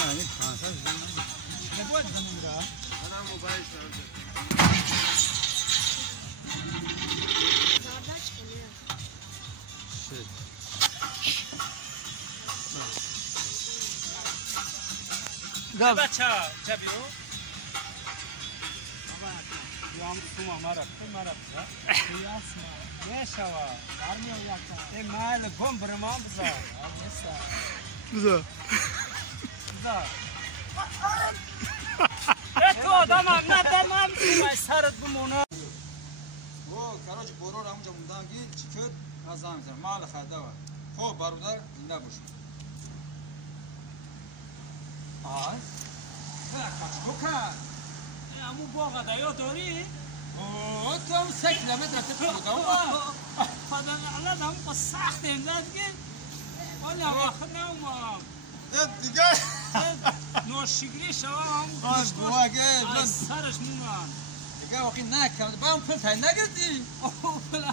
همین پانساز نبود زمین را انا موبایل سانده بچه چه بیو؟ بیام تو مرا بزا نشوا برمی آید این مال گم برما بزا تو آدم هم ندارم سرت بمونه کاراج برو را اونجا موندم گی چیکت ازم میذارم مال خرده و خب برادر زنده باشی آز کاچ بکن امو باغ دایا داری؟ اوه تو هم 3 کیلومتر تو بودم خدا الان هم با سخت امداد گی والا وقت نمام دیگه نوشیگری شوا هم آز بواگه سرش مومان دیگه واقعی نکرد با هم پل تایی نگردی اوه